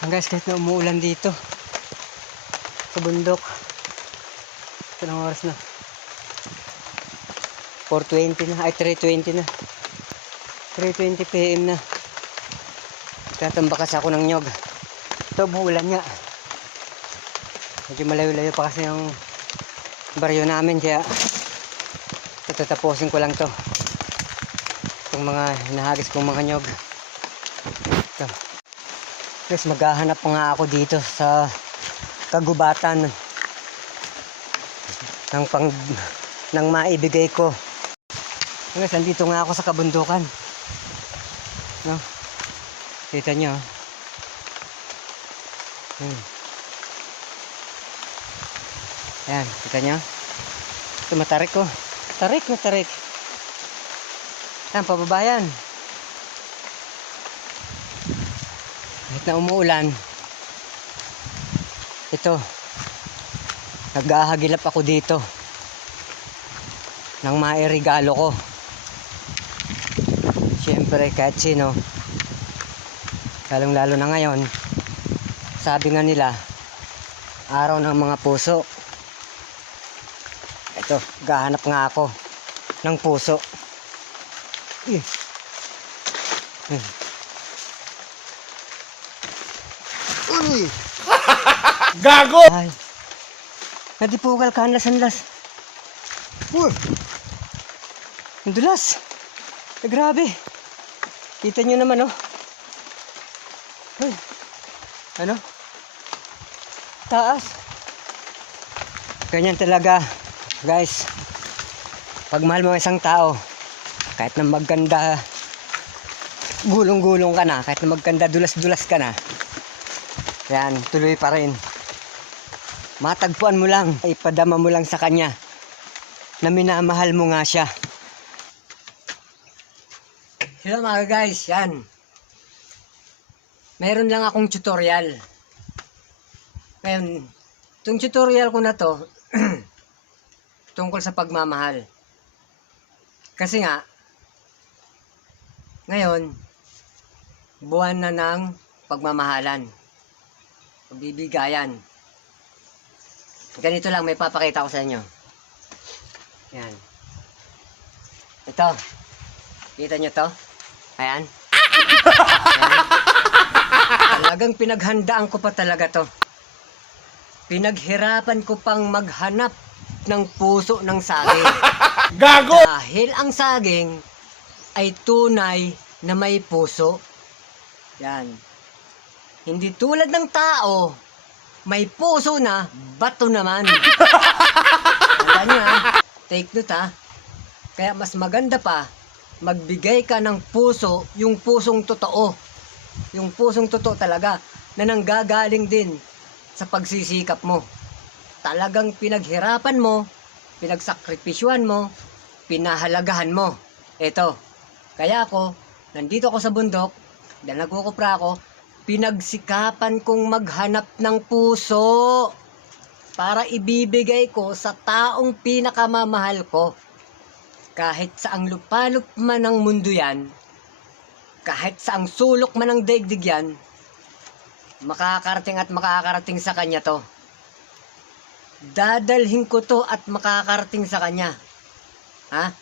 Ang guys, kahit na umuulan dito. Sa bundok. Ito ng oras na. 4.20 na. Ay, 3.20 na. 3.20 PM na. Tatambakas ako ng nyog. Ito, umuulan nga. Medyo malayo-layo pa kasi yung baryo namin kaya tatatapusin ko lang to. Itong mga hinahagis kong mga nyog. Guys, maghahanap pa nga ako dito sa kagubatan ng pang ng maibigay ko. Guys, andito nga ako sa kabundukan. No? Kita nyo. Hmm. Ayan, kita nyo. Ito matarik ko. Tarik na tarik. Ayan, pababayan. Kahit na umuulan, ito, nag-ahagilap ako dito ng mairigalo ko. Siyempre, kahit sino, lalong lalo na ngayon, sabi nga nila, araw ng mga puso. Ito, gahanap nga ako ng puso. Eh. Eh. Uy! Gago! Ay. Nadipugal ka, las-las. Uy! Ang dulas. Eh, grabe. Kita nyo naman, oh. Uy. Ano? Taas. Ganyan talaga, guys. Pag mahal mo isang tao, kahit na maganda, gulong-gulong ka na, kahit na maganda, dulas-dulas ka na, yan, tuloy pa rin. Matagpuan mo lang, ipadama mo lang sa kanya na minamahal mo nga siya. Hello mga guys, yan. Meron lang akong tutorial. Ngayon, itong tutorial ko na to, tungkol sa pagmamahal. Kasi nga, ngayon, buwan na ng pagmamahalan. Pagbibigayan. Ganito lang, may papakita ko sa inyo. Yan. Ito. Kita nyo to? Ayan. Ayan. Talagang pinaghandaan ko pa talaga to. Pinaghirapan ko pang maghanap ng puso ng saging. Gago! Dahil ang saging ay tunay na may puso. Yan. Hindi tulad ng tao, may puso na, bato naman. Tanda nyo take note ha. Kaya mas maganda pa, magbigay ka ng puso, yung pusong totoo. Yung pusong totoo talaga, na nanggagaling din sa pagsisikap mo. Talagang pinaghirapan mo, pinagsakripisyuhan mo, pinahalagahan mo. Ito, kaya ako, nandito ako sa bundok, dahil nagkukupra ako, pinagsikapan kong maghanap ng puso para ibibigay ko sa taong pinakamamahal ko. Kahit saang lupalop man ng mundo yan, kahit saang sulok man ng daigdig yan, makakarating at makakarating sa kanya to. Dadalhin ko to at makakarating sa kanya. Ha?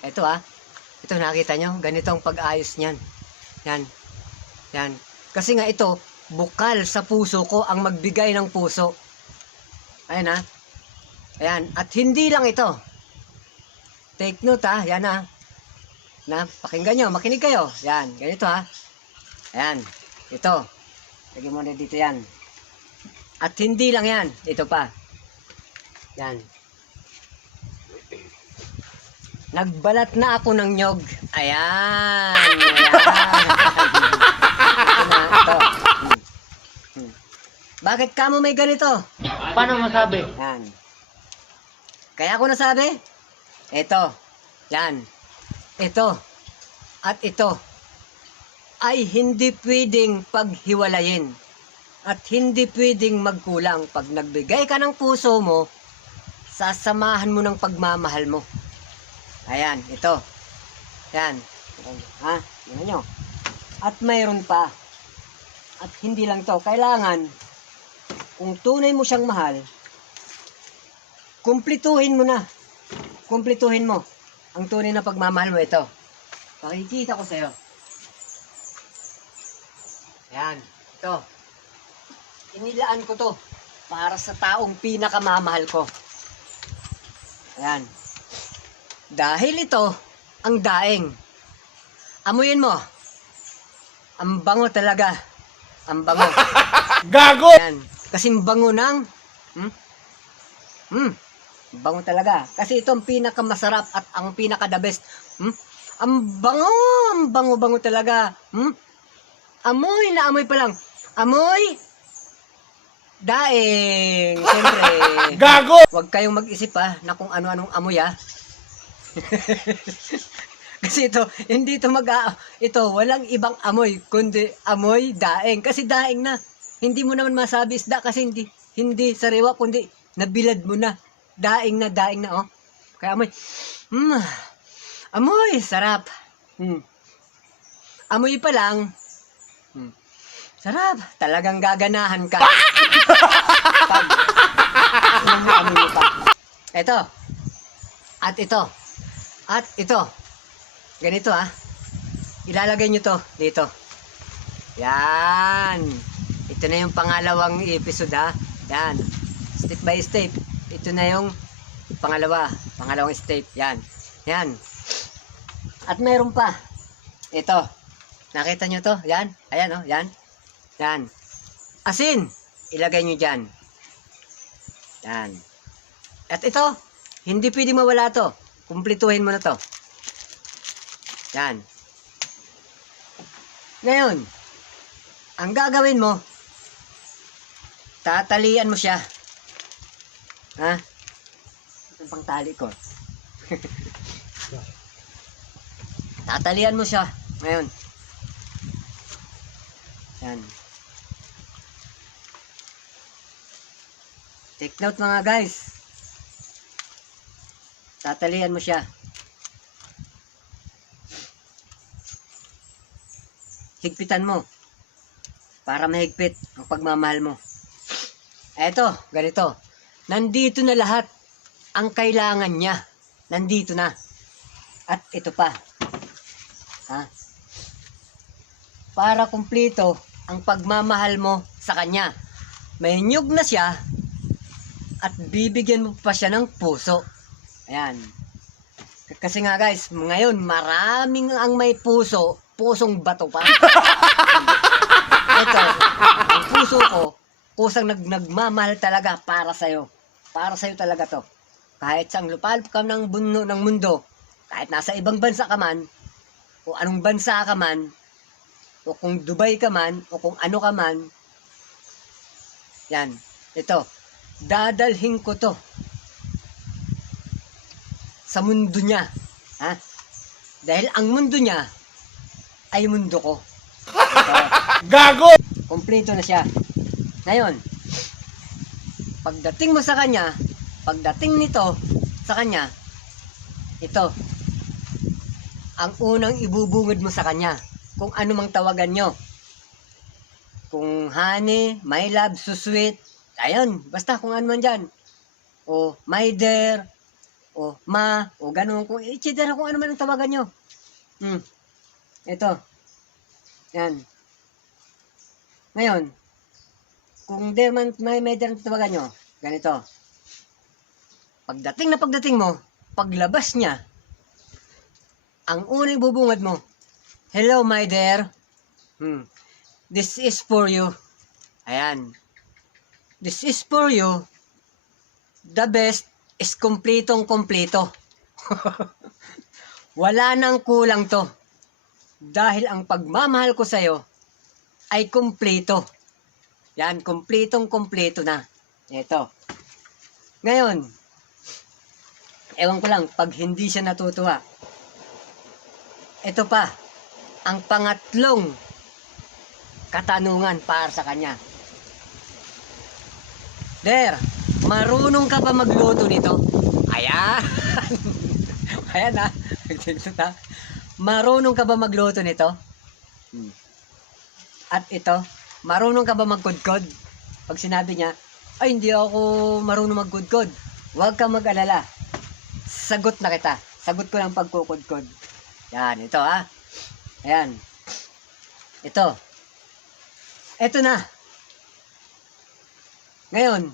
Ito ha. Ito nakita nyo, ganito ang pag-ayos niyan. Yan. Yan. Kasi nga ito, bukal sa puso ko ang magbigay ng puso. Ayan ha. Ayan. At hindi lang ito. Take note ha. Yan ha. Na, pakinggan nyo. Makinig kayo. Yan. Ganito ha. Ayan. Ito. Lagyan mo na dito yan. At hindi lang yan. Ito pa. Yan. Nagbalat na ako ng nyog. Ayan. Ayan. ito. Hmm. Hmm. Bakit kamo may ganito? Paano masabi? Yan. Kaya ako nasabi, ito, yan, ito, at ito, ay hindi pwedeng paghiwalayin at hindi pwedeng magkulang. Pag nagbigay ka ng puso mo, sasamahan mo ng pagmamahal mo. Ayan, ito. Yan. Ha? Yan nyo. At mayroon pa. At hindi lang to, kailangan, kung tunay mo siyang mahal, kumplituhin mo na. Kumplituhin mo. Ang tunay na pagmamahal mo ito. Pakikita ko sa'yo. Ayan. Ito. Inilaan ko to para sa taong pinakamamahal ko. Ayan. Dahil ito, ang daing. Amuyin mo. Ang bango talaga. Ang bango. Gago! Ayan. Kasing bango ng... Hmm? Hmm. Bango talaga. Kasi ito ang pinakamasarap at ang pinaka the best. Hmm? Ang bango! Ang bango-bango talaga. Hmm? Amoy na amoy pa lang. Amoy! Daing! Siyempre, Gago! huwag kayong mag-isip ha na kung ano-anong amoy ha. Kasi ito, hindi ito mag ito, walang ibang amoy, kundi amoy daing. Kasi daing na. Hindi mo naman masabi isda kasi hindi, hindi sariwa, kundi nabilad mo na. Daing na, daing na, oh. Kaya amoy, hmm, amoy, sarap. Hmm. Amoy pa lang, hmm. sarap. Talagang gaganahan ka. Pag, amoy, amoy mo pa. Ito. At ito. At ito. Ganito ah. Ilalagay nyo to dito. Yan. Ito na yung pangalawang episode ha. Yan. Step by step. Ito na yung pangalawa. Pangalawang step. Yan. Yan. At meron pa. Ito. Nakita nyo to? Yan. Ayan oh. Yan. Yan. Asin. Ilagay nyo dyan. Yan. At ito. Hindi pwede mawala to. Kumplituhin mo na to. Yan. Ngayon, ang gagawin mo, tatalian mo siya. Ha? Ito pang tali ko. tatalian mo siya. Ngayon. Yan. Take note mga guys. Tatalian mo siya. Higpitan mo para mahigpit ang pagmamahal mo. Eto, ganito. Nandito na lahat ang kailangan niya. Nandito na. At ito pa. Ha? Para kumplito ang pagmamahal mo sa kanya. May nyug na siya at bibigyan mo pa siya ng puso. Ayan. Kasi nga guys, ngayon maraming ang may puso, pusong bato pa. Ito, ang puso ko, kusang nag nagmamahal talaga para sa'yo. Para sa'yo talaga to. Kahit sa lupalop ka ng, buno, ng mundo, kahit nasa ibang bansa ka man, o anong bansa ka man, o kung Dubai ka man, o kung ano ka man, yan, ito, dadalhin ko to sa mundo niya. Ha? Dahil ang mundo niya ay mundo ko. So, Gago! kompleto na siya. Ngayon, pagdating mo sa kanya, pagdating nito sa kanya, ito, ang unang ibubungad mo sa kanya, kung ano mang tawagan nyo. Kung honey, my love, susweet, ayun, basta kung ano man dyan. O my dear, o ma, o ganun, kung itchidera kung ano man ang tawagan nyo. Hmm. Ito. Yan. Ngayon, kung dear man, may, may dear ang tawagan nyo, ganito. Pagdating na pagdating mo, paglabas niya, ang unang bubungad mo, Hello, my dear. Hmm. This is for you. Ayan. This is for you. The best is kumpletong kumpleto. Wala nang kulang to. Dahil ang pagmamahal ko sa'yo ay kumpleto. Yan, kumpletong kumpleto na. Ito. Ngayon, ewan ko lang, pag hindi siya natutuwa, ito pa, ang pangatlong katanungan para sa kanya. Der, marunong ka ba magluto nito? Ayan. Ayan ha. Tignan ha. Marunong ka ba magluto nito? Hmm. At ito, marunong ka ba magkudkod? Pag sinabi niya, ay hindi ako marunong magkudkod. Huwag kang mag-alala. Sagot na kita. Sagot ko ng pagkukudkod. Yan, ito ha. Ayan. Ito. Ito na. Ngayon,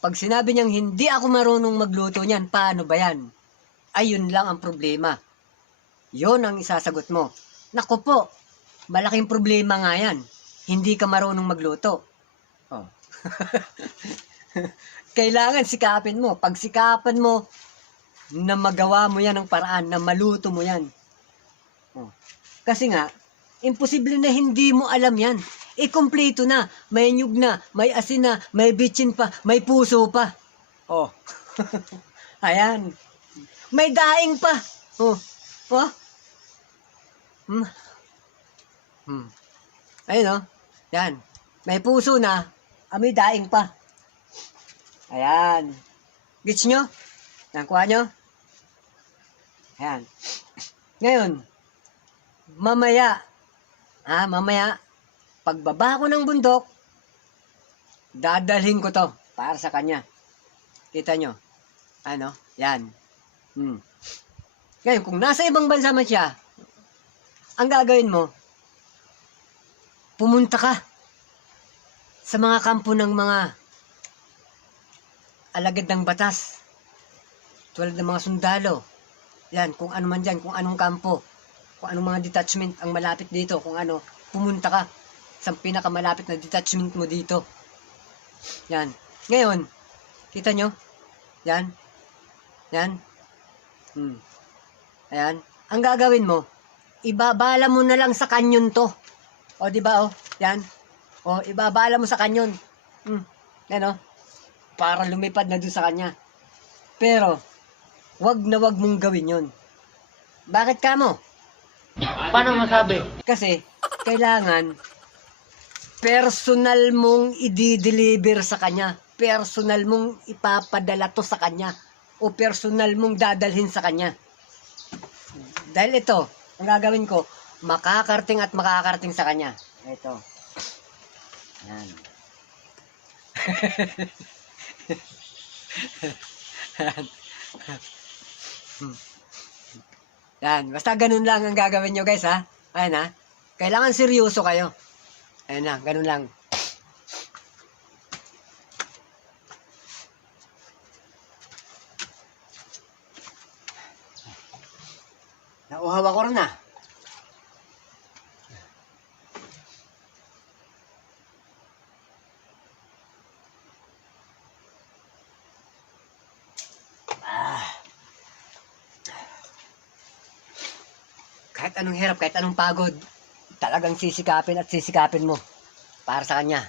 pag sinabi niyang hindi ako marunong magluto niyan, paano ba yan? Ayun lang ang problema. Yon ang isasagot mo. Naku po, malaking problema nga yan. Hindi ka marunong magluto. Oh. Kailangan sikapin mo. Pag sikapan mo, na magawa mo yan ng paraan, na maluto mo yan. Oh. Kasi nga, imposible na hindi mo alam yan. Kompleto na. May nyug na, may asin na, may bitchin pa, may puso pa. Oh. Ayan. May daing pa. Oh. Oh. Hmm. Hmm. Ayun oh. Yan. May puso na, may daing pa. Ayan. Gets nyo? Yan, kuha nyo? Ayan. Ngayon, mamaya, ha, mamaya, pagbaba ko ng bundok, dadalhin ko to para sa kanya. Kita nyo? Ano? Yan. Hmm. Ngayon, kung nasa ibang bansa man siya, ang gagawin mo, pumunta ka sa mga kampo ng mga alagad ng batas. Tulad ng mga sundalo. Yan, kung ano man dyan, kung anong kampo, kung anong mga detachment ang malapit dito, kung ano, pumunta ka sa pinakamalapit na detachment mo dito. Yan. Ngayon, kita nyo? Yan. Yan. Hmm. Ayan. Ang gagawin mo, ibabala mo na lang sa kanyon to. O, di ba, oh? Yan. O, ibabala mo sa kanyon. Hmm. Yan, oh. Para lumipad na doon sa kanya. Pero, wag na wag mong gawin yon. Bakit ka mo? Paano masabi? Kasi, kailangan, personal mong i-deliver sa kanya. Personal mong ipapadala to sa kanya. O personal mong dadalhin sa kanya. Dahil ito, ang gagawin ko, makakarting at makakarting sa kanya. Ito. Yan. Yan. Basta ganun lang ang gagawin nyo guys ha. Ayan ha. Kailangan seryoso kayo. Ayan na, ganun lang. Nauhaw ako rin ah. Ah. Kahit anong hirap, kahit anong pagod, talagang sisikapin at sisikapin mo para sa kanya.